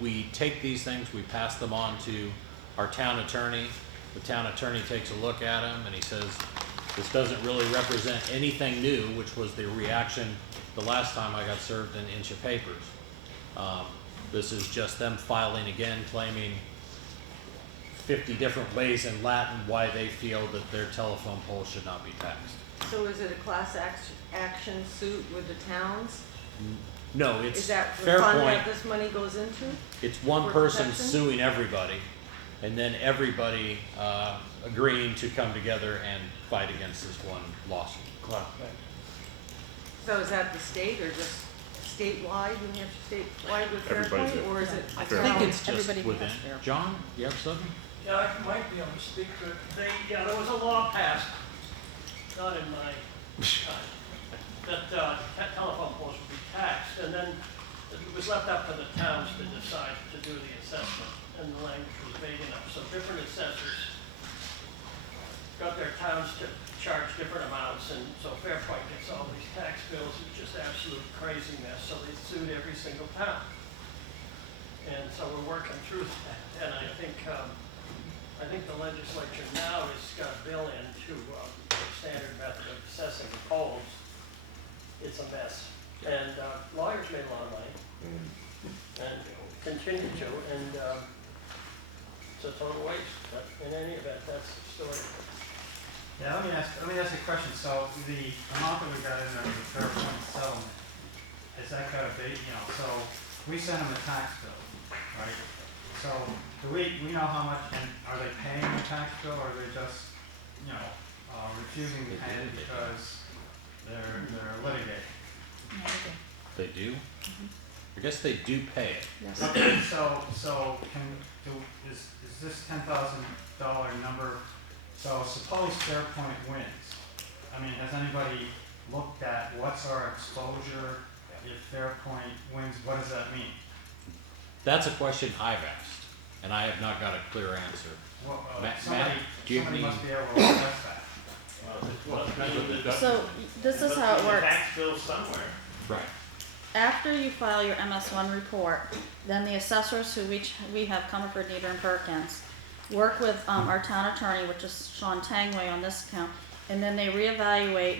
we take these things, we pass them on to our town attorney. The town attorney takes a look at them and he says, this doesn't really represent anything new, which was the reaction the last time I got served an inch of papers. This is just them filing again, claiming 50 different ways in Latin why they feel that their telephone pole should not be taxed. So is it a class action suit with the towns? No, it's Is that the fair fund point. that this money goes into? It's one for person protection? suing everybody, and then everybody agreeing to come together and fight against this one lawsuit. So is that the state or just statewide, New Hampshire statewide with Everybody's Fairpoint, or is it? I Fair think point. it's just Everybody within. has Fairpoint. John, you have something? Yeah, I might be able to speak to it. There was a law passed, not in my time, that telephone poles would be taxed, and then it was left up to the towns to decide to do the assessment, and the language was vague enough, so different assessors got their towns to charge different amounts, and so Fairpoint gets all these tax bills. It's just absolute craziness, so they sued every single town. And so we're working through that, and I think the legislature now has got a bill in to the standard method of assessing the polls. It's a mess, and lawyers made a lot of money, and continue to, and it's a total waste, but in any event, that's the story. Yeah, let me ask you a question. So the amount that we got in there for the Fairpoint settlement, is that got a big, so we send them a tax bill, right? So do we know how much, and are they paying the tax bill, or are they just, refusing to pay it because they're litigating? They do? I guess they do pay it. Yes. Okay, so is this $10,000 number? So suppose Fairpoint wins. I mean, has anybody looked at what's our exposure if Fairpoint wins? What does that mean? That's a question I've asked, and I have not got a clear answer. Well, Matt, somebody do you somebody mean- must be able to assess that. Well, it depends what the So this is how it works. tax bill somewhere. Right. After you file your MS1 report, then the assessors who we have Comerford, Nieder, and Perkins work with our town attorney, which is Sean Tangway on this account, and then they reevaluate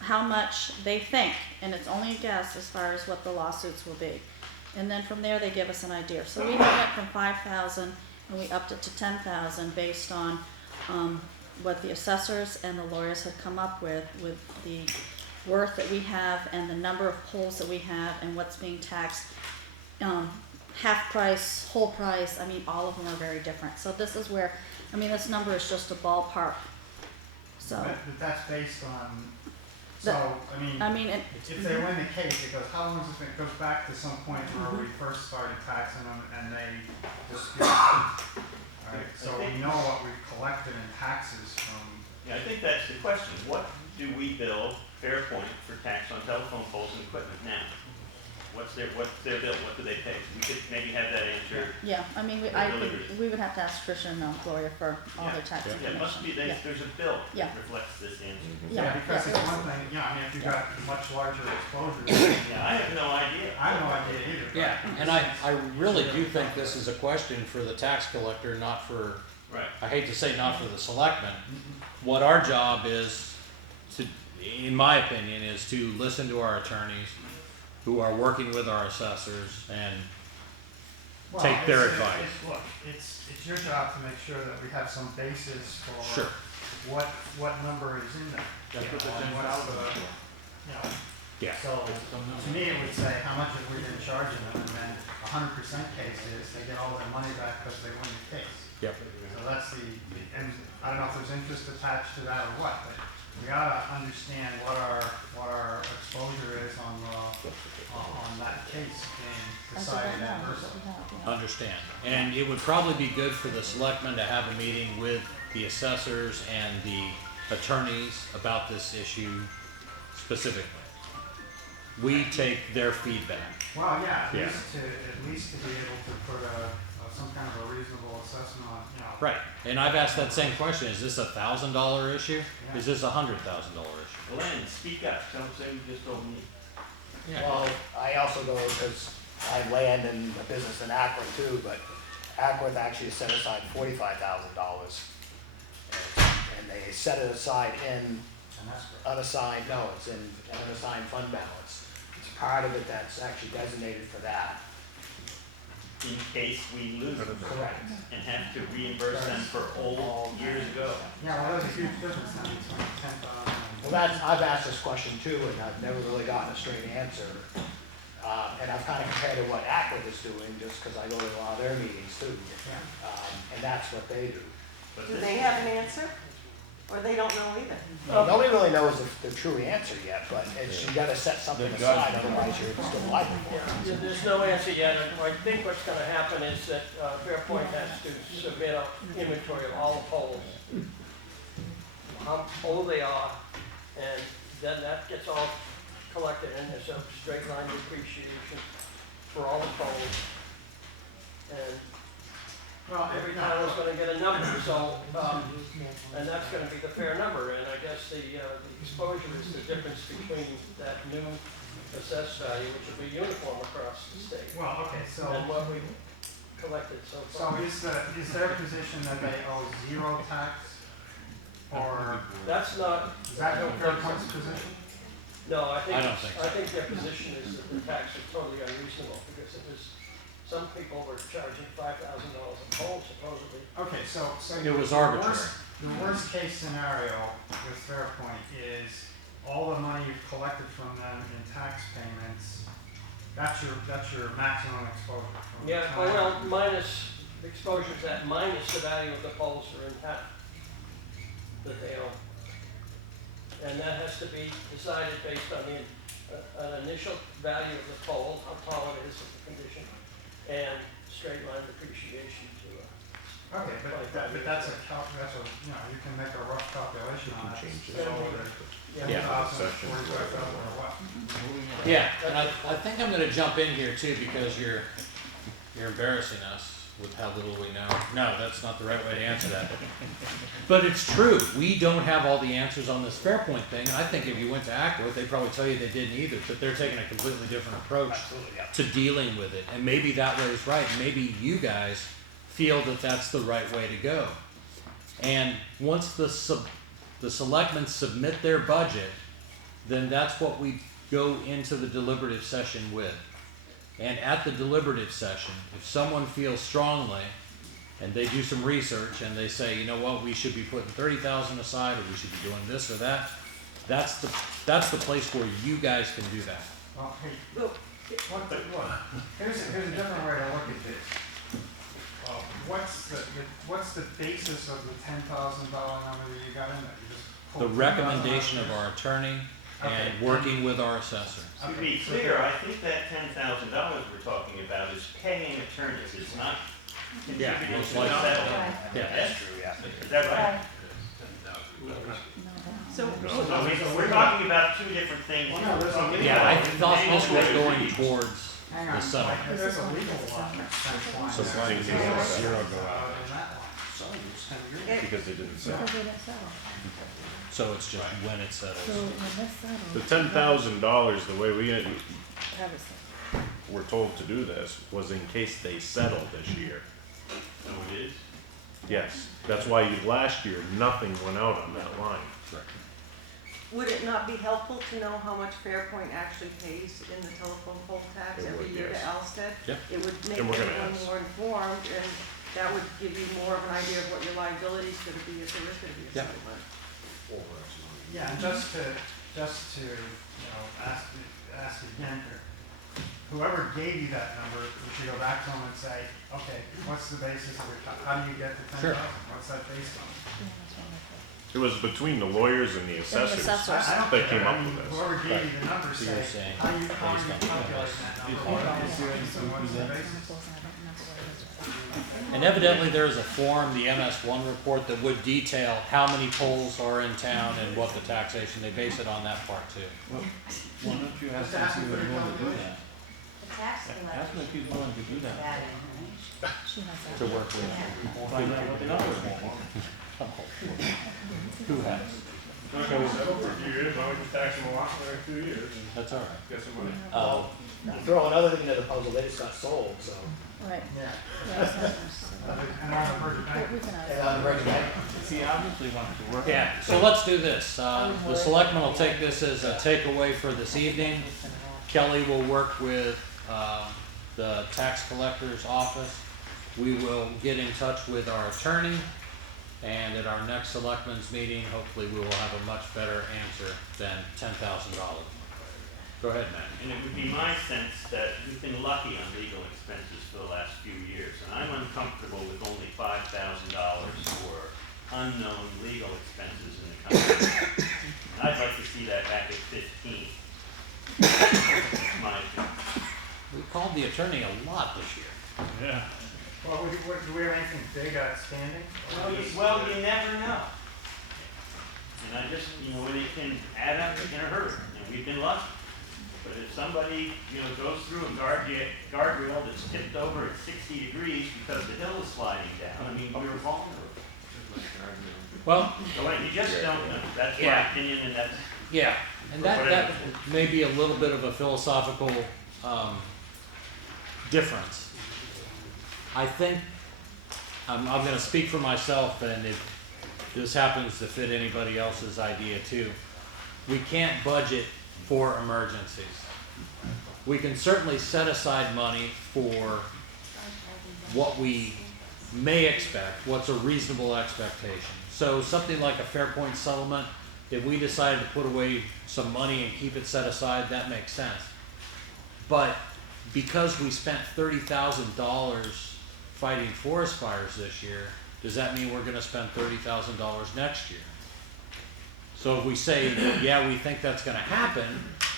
how much they think, and it's only a guess as far as what the lawsuits will be. And then from there, they give us an idea. So we went from 5,000 and we upped it to 10,000 based on what the assessors and the lawyers had come up with the worth that we have and the number of polls that we have and what's being taxed. Half price, whole price, I mean, all of them are very different. So this is where, this number is just a ballpark. So, But that's based on, if they win the case, it goes, how long is it goes back to some point where we first started taxing them and they dispute. Alright, so we know what we've collected in taxes from. Yeah, I think that's the question. What do we bill Fairpoint for tax on telephone poles and equipment now? What's their bill? What do they pay? We could maybe have that answer. yeah, we would have to ask Tricia and Gloria for all their tax Yeah, information. it must be, Yeah. there's a bill Yeah. that reflects this answer. Yeah, Because yeah, it's one thing, if you've got much larger exposure. Yeah, I have no idea. I have no idea either. but- Yeah, and I really do think this is a question for the tax collector, not for, Right. I hate to say not for the selectmen. What our job is to, in my opinion, is to listen to our attorneys who are working with our assessors and Well, take their it's- advice. Look, it's your job to make sure that we have some basis for Sure. what number is in there. That's what the And what's the, Yeah. So to me, it would say how much have we been charging them, and then 100% case is they get all their money back because they win the case. Yep. So that's and I don't know if there's interest attached to that or what, but we gotta understand what our exposure is on that case and As of decide right now, that that's person. what we have, yeah. Understand. And it would probably be good for the selectmen to have a meeting with the assessors and the attorneys about this issue specifically. We take their feedback. Well, yeah, Yeah. at least to be able to put some kind of a reasonable assessment on, Right. And I've asked that same question. Is this $1,000 issue? Yeah. Is this $100,000 issue? Glenn, speak up. Don't say you just told me. Well, I also go because I land in a business in Akron too, but Akron actually set aside $45,000. And they set it aside in And that's great. unassigned, no, it's in an unassigned fund balance. It's part of it that's actually designated for that. In case we lose them Correct. and have to reimburse them for old years ago. Yeah, well, there's a huge difference now between 10,000 Well, that's, I've asked this question too, and I've never really gotten a straight answer. And I've kind of compared to what Akron is doing, just because I go to a lot of their meetings too. Yeah. And that's what they do. But Do this- they have an answer? Or they don't know either? Nobody really knows the true answer yet, but it's, you gotta set something aside, otherwise you're still liable for it. Yeah, there's no answer yet, and I think what's gonna happen is that Fairpoint has to submit an inventory of all the poles, how old they are, and then that gets all collected, and there's a straight line depreciation for all the poles. And Well, every town is gonna get a number, so, and that's gonna be the fair number, and I guess the exposure is the difference between that new assessed value, which will be uniform across the state, well, okay, and what we collected so so far. is their position that they owe zero tax? Or That's not, is that Fairpoint's position? no, I think, I don't think so. I think their position is that the tax is totally unreasonable, because it was, some people were charging $5,000 a pole supposedly. Okay, so It was the arbitrary. the worst case scenario with Fairpoint is all the money you've collected from them in tax payments, that's your maximum exposure from the Yeah, time. well, minus, exposure's that minus the value of the poles that are in town, that they own. And that has to be decided based on an initial value of the pole, how tall it is, the condition, and straight line depreciation to Okay, but that's a you know, you can make a rough calculation on that. So whether Yeah. 10,000, 45,000 or what. Yeah, and I think I'm gonna jump in here too, because you're embarrassing us with how little we know. No, that's not the right way to answer that. But it's true, we don't have all the answers on this Fairpoint thing, and I think if you went to Akron, they'd probably tell you they didn't either, but they're taking a completely different approach Absolutely, yeah. to dealing with it, and maybe that way is right, maybe you guys feel that that's the right way to go. And once the selectmen submit their budget, then that's what we go into the deliberative session with. And at the deliberative session, if someone feels strongly, and they do some research, and they say, you know what, we should be putting 30,000 aside, or we should be doing this or that, that's the place where you guys can do that. Well, hey, Look, look, here's a different way to look at this. What's the basis of the $10,000 number that you got in there? You just The pulled $10,000 recommendation out of of our attorney and Okay. working with our assessor. To Okay, be so clear, I think that $10,000 we're talking about is paying attorneys, it's not contributing most to the likely. settlement. Yeah. That's true, yeah. Is that right? so, So we're talking about two different things. Well, no, there's a legal- Yeah, I thought this was going towards Hang the on, settlement. there's a legal expense line. So there. why did zero go out? In that line. it- Because they didn't sell. Because they didn't settle. So it's just when it So settles. when this The settles, $10,000, the way we have it settled. were told to do this was in case they settled this year. Oh, it is? Yes, that's why last year, nothing went out on that line. would it not be helpful to know how much Fairpoint actually pays in the telephone pole tax It every would, year to yes. Alstead? Yep. It would make And we're gonna everyone ask. more informed, and that would give you more of an idea of what your liability is gonna be if there is gonna be a Yep. settlement. Yeah, and just to, you know, ask again, whoever gave you that number, we should go back to them and say, okay, what's the basis of it? How do you get to 10,000? Sure. What's that based on? It was between the lawyers and the assessors. assessors. I don't They care. came up I mean, with this. whoever gave you the number, So you're say, saying how you based on calculate that number? What is the basis? What's the basis? And evidently there is a form, the MS1 report, that would detail how many poles are in town and what the taxation, they base it on that part too. Why don't you Just ask him asking if for he's your willing to do information. that? Ask him if he's willing to do that. She has that. To work with. Find out what the numbers are. Who has? It's not gonna settle for a few years, now we can tax them a lot for the next 2 years and That's all right. get some money. Throw another thing into the puzzle, they just got sold, so. Right. Yeah. Yeah, it's not- And on the Virgin Bank, we can add And on the Virgin Bank, He obviously wants to work. Yeah, so let's do this. The selectmen will take this as a takeaway for this evening. Kelly will work with the tax collector's office. We will get in touch with our attorney, and at our next selectmen's meeting, hopefully we will have a much better answer than $10,000. Go ahead, Matt. And it would be my sense that we've been lucky on legal expenses for the last few years, and I'm uncomfortable with only $5,000 for unknown legal expenses in the country. And I'd like to see that back at 15. That's my opinion. We called the attorney a lot this year. Yeah. well, do we have anything big outstanding? Well, you never know. And I just, when it can add up in a hurry, and we've been lucky. But if somebody, goes through a guardrail that's tipped over at 60 degrees because the hill is sliding down, I mean, we're vulnerable. Well, So you just don't know. That's my Yeah. opinion, and that's, yeah, and that may be a little bit of a philosophical difference. I think, I'm gonna speak for myself, and if this happens to fit anybody else's idea too, we can't budget for emergencies. We can certainly set aside money for what we may expect, what's a reasonable expectation. So something like a Fairpoint settlement, if we decided to put away some money and keep it set aside, that makes sense. But because we spent $30,000 fighting forest fires this year, does that mean we're gonna spend $30,000 next year? So if we say, yeah, we think that's gonna happen,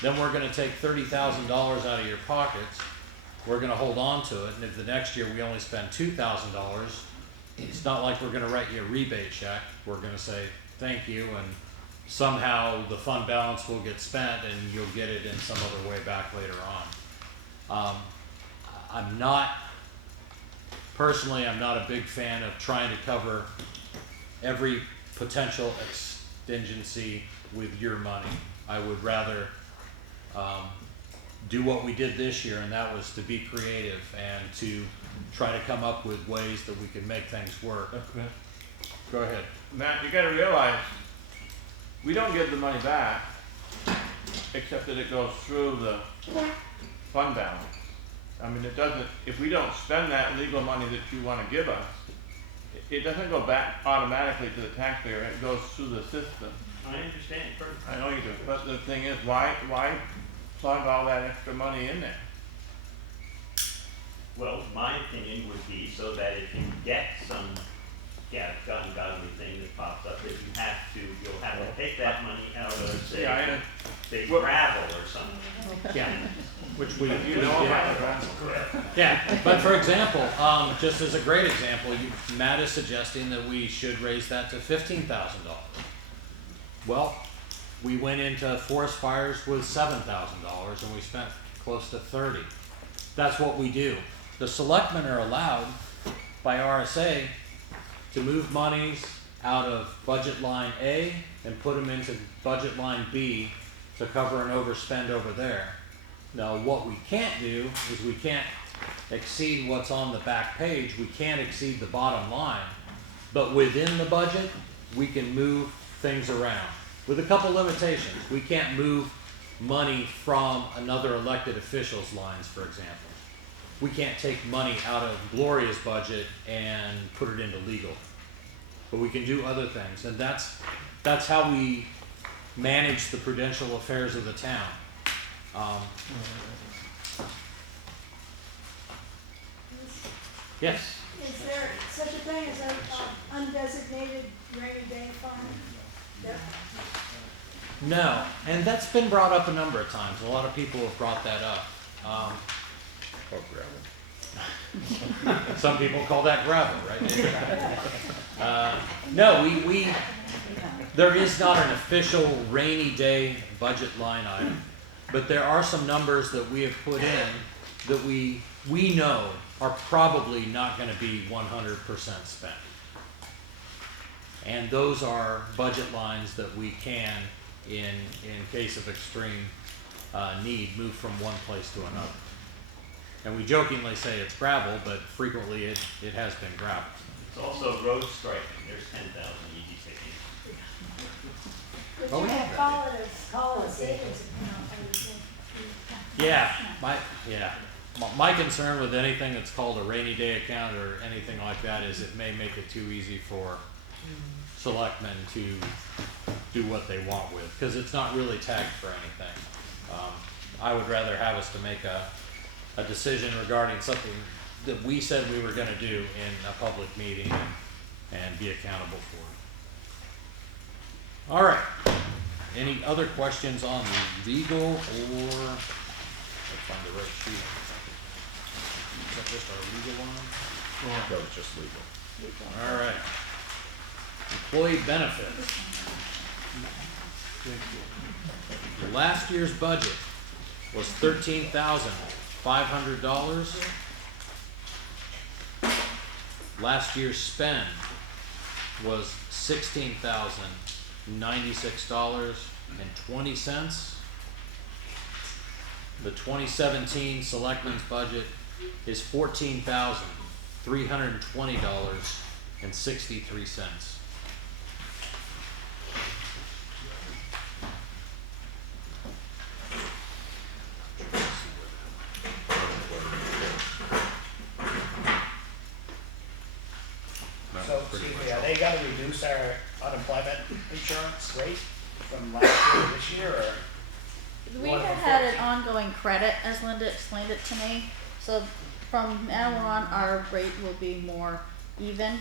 then we're gonna take $30,000 out of your pockets, we're gonna hold on to it, and if the next year we only spend $2,000, it's not like we're gonna write you a rebate check, we're gonna say, thank you, and somehow the fund balance will get spent and you'll get it in some other way back later on. Personally, I'm not a big fan of trying to cover every potential contingency with your money. I would rather do what we did this year, and that was to be creative and to try to come up with ways that we can make things work. Okay. Go ahead. Matt, you gotta realize, we don't give the money back, except that it goes through the fund balance. I mean, it doesn't, if we don't spend that legal money that you wanna give us, it doesn't go back automatically to the taxpayer, it goes through the system. I understand perfectly. I know you do, but the thing is, why plug all that extra money in there? Well, my opinion would be so that if you get some ungodly thing that pops up, that you'll have to take that money out of, say, Yeah, say gravel or something. Yeah, which we, you know about it. yeah, but for example, just as a great example, Matt is suggesting that we should raise that to $15,000. Well, we went into forest fires with $7,000 and we spent close to 30. That's what we do. The selectmen are allowed by RSA to move monies out of budget line A and put them into budget line B to cover an overspend over there. Now, what we can't do is we can't exceed what's on the back page. We can't exceed the bottom line. But within the budget, we can move things around with a couple limitations. We can't move money from another elected official's lines, for example. We can't take money out of Gloria's budget and put it into legal. But we can do other things, and that's how we manage the prudential affairs of the town. Yes? Is there such a thing as an undesignated rainy day fund? Yep. No, and that's been brought up a number of times. A lot of people have brought that up. Oh, gravel. Some people call that gravel, right? No, we there is not an official rainy day budget line item, but there are some numbers that we have put in that we know are probably not going to be 100% spent. And those are budget lines that we can, in case of extreme need, move from one place to another. And we jokingly say it's gravel, but frequently it has been gravel. It's also road striping, there's 10,000 easy tickets. But Oh, you yeah. can call it savings account, I would think. My concern with anything that's called a rainy day account or anything like that is it may make it too easy for selectmen to do what they want with, because it's not really tagged for anything. I would rather have us to make a decision regarding something that we said we were gonna do in a public meeting and be accountable for it. All right, any other questions on the legal or, let's find the right sheet. Is that just our legal one? That was just legal. All right. Employee benefits. Last year's budget was $13,500. Last year's spend was $16,096.20. The 2017 selectmen's budget is $14,320.63. So, excuse me, are they gonna reduce our unemployment insurance rate from last year to this year, or? We have had an ongoing credit, as Linda explained it to me, so from now on, our rate will be more even.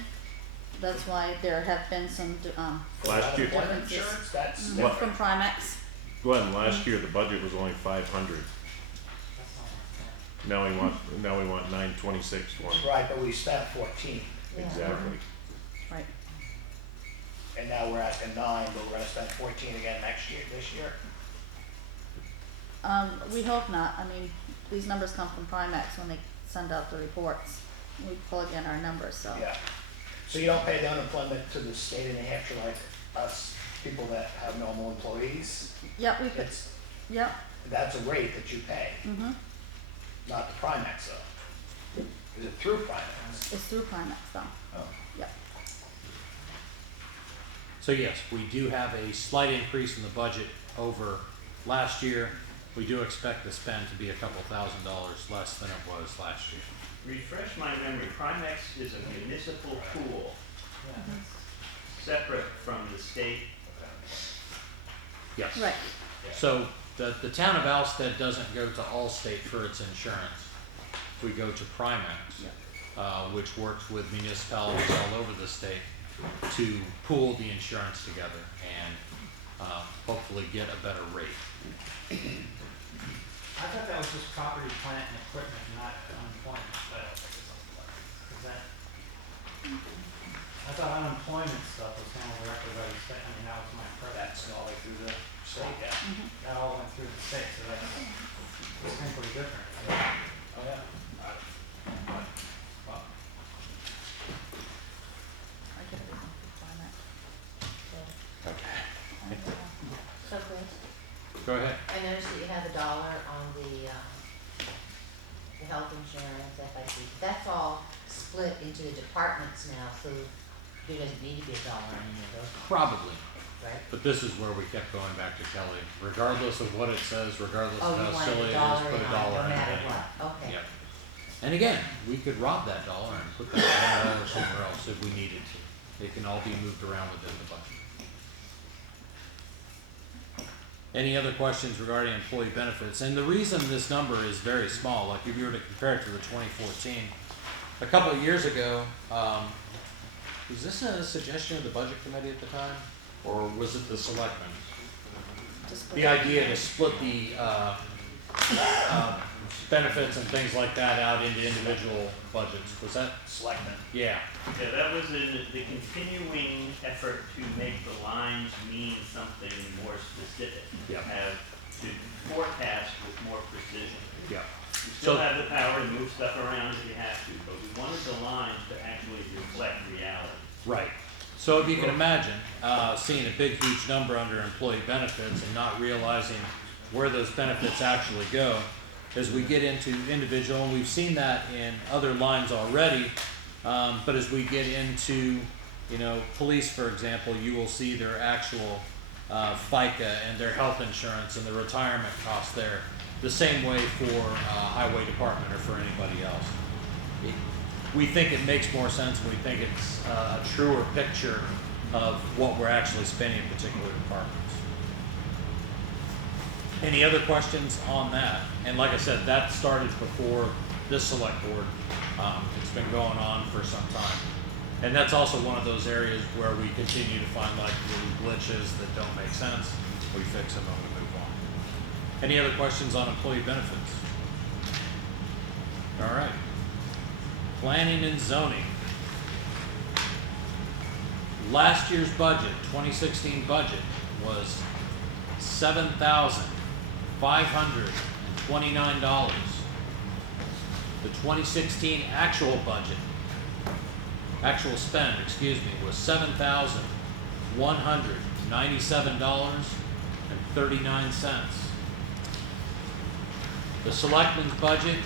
That's why there have been some, Last year, Unemployment insurance, that's What? from Primex. Glenn, last year the budget was only 500. Now we want 926.20. right, but we spent 14, Exactly. Right. and now we're asking 9, but we're gonna spend 14 again this year? We hope not. I mean, these numbers come from Primex when they send out the reports. We plug in our numbers, so. Yeah. So you don't pay the unemployment to the state of New Hampshire like us, people that have normal employees? Yep, we put, It's, yep, that's a rate that you pay, not the Primex though. Is it through Primex? it's through Primex though. Oh. Yep. So yes, we do have a slight increase in the budget over last year. We do expect the spend to be a couple $1,000s less than it was last year. Refresh my memory, Primex is a municipal pool, separate from the state. Yes. Right. So the town of Alstead doesn't go to Alstead for its insurance. We go to Primex, which works with municipalities all over the state to pool the insurance together and hopefully get a better rate. I thought that was just property, plant, and equipment, not unemployment, but is that? I thought unemployment stuff was handled directly by the state, I mean, that was my impression. That's all the way through the state, yeah. That all went through the state, so that's distinctly different. Oh, yeah. I get everything from Primex. Okay. So Chris, Go ahead. I noticed that you have $1 on the health insurance, FIC. That's all split into the departments now, so there doesn't need to be $1 on any of those, Probably. right? But this is where we kept going back to Kelly. Regardless of what it says, regardless Oh, of you how wanted silly the it is, $1 put a in dollar on in it, no it. matter what, okay. Yep. And again, we could rob that dollar and put that $1 somewhere else if we needed to. It can all be moved around within the budget. Any other questions regarding employee benefits? And the reason this number is very small, like if you were to compare it to the 2014, a couple of years ago, was this a suggestion of the budget committee at the time? Or was it the selectmen? The idea to split the benefits and things like that out into individual budgets, was that? Selectmen. Yeah. Yeah, that was in the continuing effort to make the lines mean something more specific. Yeah. Have to forecast with more precision. Yeah. You still So- have the power to move stuff around if you have to, but we wanted the lines to actually reflect reality. Right. So if you can imagine, seeing a big, huge number under employee benefits and not realizing where those benefits actually go, as we get into individual, and we've seen that in other lines already, but as we get into, you know, police, for example, you will see their actual FICA and their health insurance and the retirement costs there. The same way for highway department or for anybody else. We think it makes more sense, and we think it's a truer picture of what we're actually spending in particular departments. Any other questions on that? And like I said, that started before this select board. It's been going on for some time. And that's also one of those areas where we continue to find like little glitches that don't make sense. We fix them and we move on. Any other questions on employee benefits? All right. Planning and zoning. Last year's budget, 2016 budget, was $7,529. The 2016 actual budget, actual spend, excuse me, was $7,197.39. The selectmen's budget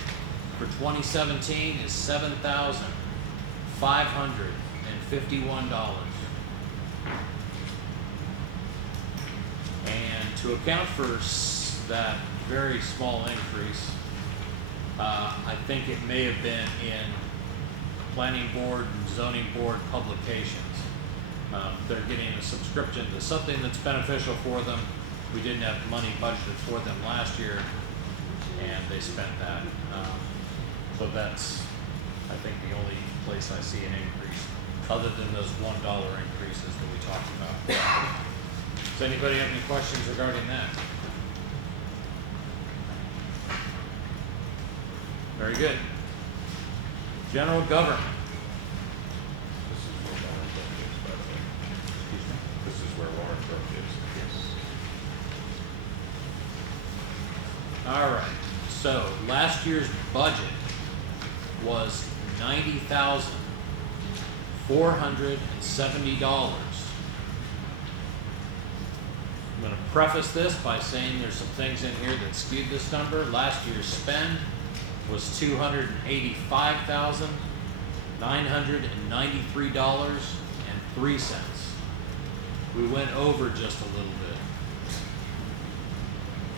for 2017 is $7,551. And to account for that very small increase, I think it may have been in planning board and zoning board publications. They're getting a subscription to something that's beneficial for them. We didn't have money budgeted for them last year, and they spent that. So that's, I think, the only place I see an increase, other than those $1 increases that we talked about. Does anybody have any questions regarding that? Very good. General government. This is where Warren Brook is. All right. So last year's budget was $90,470. I'm going to preface this by saying there's some things in here that skewed this number. Last year's spend was $285,993.03. We went over just a little bit.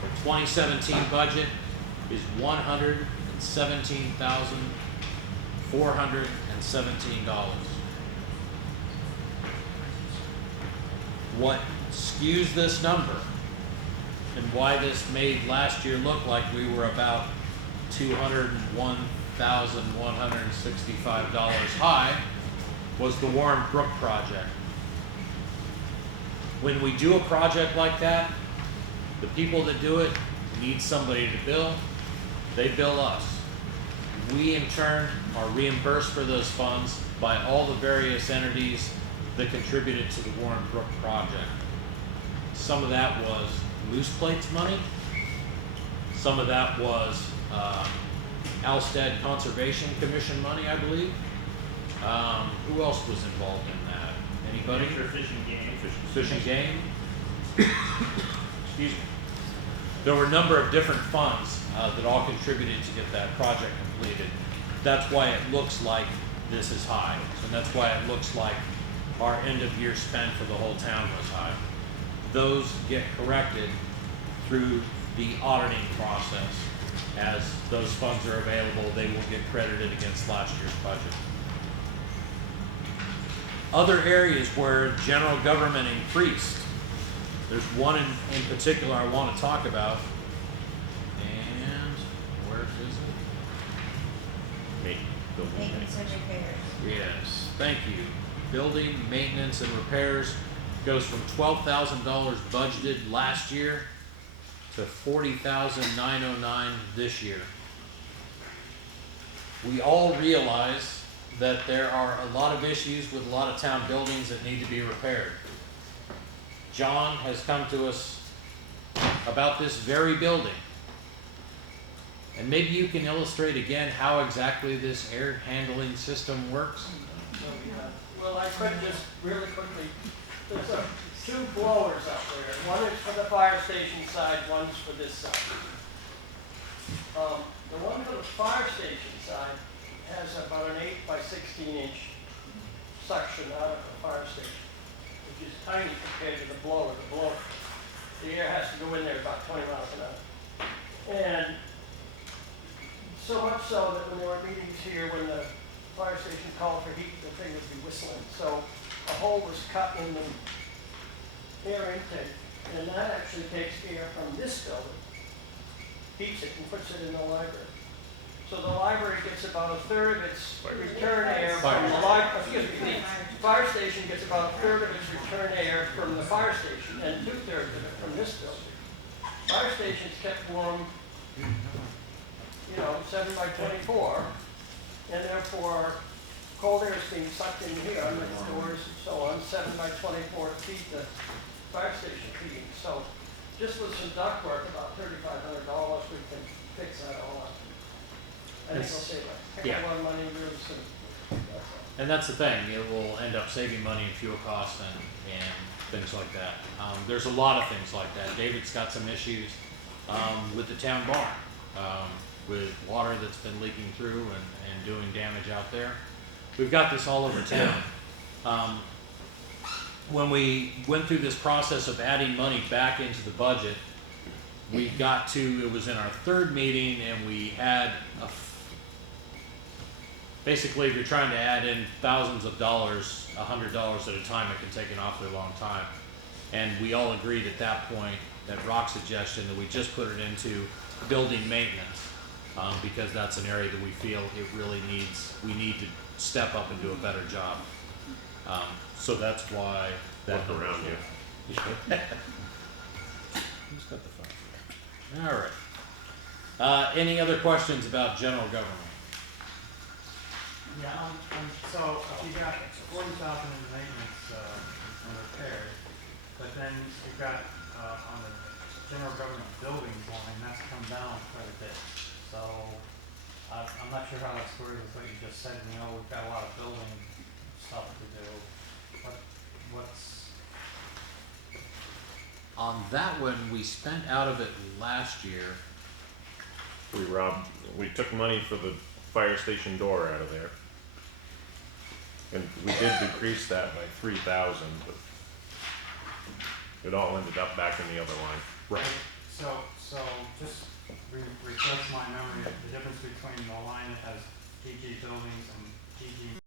The 2017 budget is $117,417. What skews this number and why this made last year look like we were about $201,165 high was the Warren Brook project. When we do a project like that, the people that do it need somebody to bill. They bill us. We in turn are reimbursed for those funds by all the various entities that contributed to the Warren Brook project. Some of that was Loose Plates money. Some of that was Alstead Conservation Commission money, I believe. Who else was involved in that? Anybody? Fish and game. Fish and game? Excuse me. There were a number of different funds that all contributed to get that project completed. That's why it looks like this is high. And that's why it looks like our end of year spend for the whole town was high. Those get corrected through the auditing process. As those funds are available, they will get credited against last year's budget. Other areas where general government increased, there's one in particular I want to talk about. And where is it? Maintenance and repairs. Yes, thank you. Building, maintenance, and repairs goes from $12,000 budgeted last year to $40,909 this year. We all realize that there are a lot of issues with a lot of town buildings that need to be repaired. John has come to us about this very building. And maybe you can illustrate again how exactly this air handling system works? Well, I could just really quickly, there's two blowers out there. One is for the fire station side, one's for this side. The one for the fire station side has about an 8 by 16-inch suction out of the fire station, which is tiny compared to the blower. The air has to go in there about 20 miles an hour. And so much so that when there were meetings here, when the fire station called for heat, the thing would be whistling. So a hole was cut in the air intake, and that actually takes air from this building, heats it and puts it in the library. So the library gets about a third of its return air from the library, the fire station gets about a third of its return air from the fire station and 2/3 of it from this building. Fire station's kept warm, 7 by 24, and therefore cold air is being sucked in here under the doors and so on, 7 by 24 to feed the fire station heating. So just with some ductwork, about $3,500, we can fix that all up. I think we'll save a heck of a lot of money in roofs and that's all. And that's the thing, it will end up saving money in fuel costs and things like that. There's a lot of things like that. David's got some issues, with the town barn, with water that's been leaking through and doing damage out there. We've got this all over town. When we went through this process of adding money back into the budget, we got to, it was in our third meeting, and we had basically, if you're trying to add in thousands of dollars, $100 at a time, it can take an awfully long time. And we all agreed at that point, at Rock's suggestion, that we just put it into building maintenance, because that's an area that we feel it really needs, we need to step up and do a better job. So that's why that. Look around you. Who's got the phone? All right. Any other questions about general government? Yeah, so if you got 40,000 in maintenance, and repairs, but then you've got, on the general government buildings line, that's come down quite a bit. So, I'm not sure how that squares with what you just said, we've got a lot of building stuff to do. What's, On that one, we spent out of it last year. We took money for the fire station door out of there. And we did decrease that by 3,000, but it all ended up back in the other line. Right. so just refresh my memory, the difference between the line that has DG buildings and DG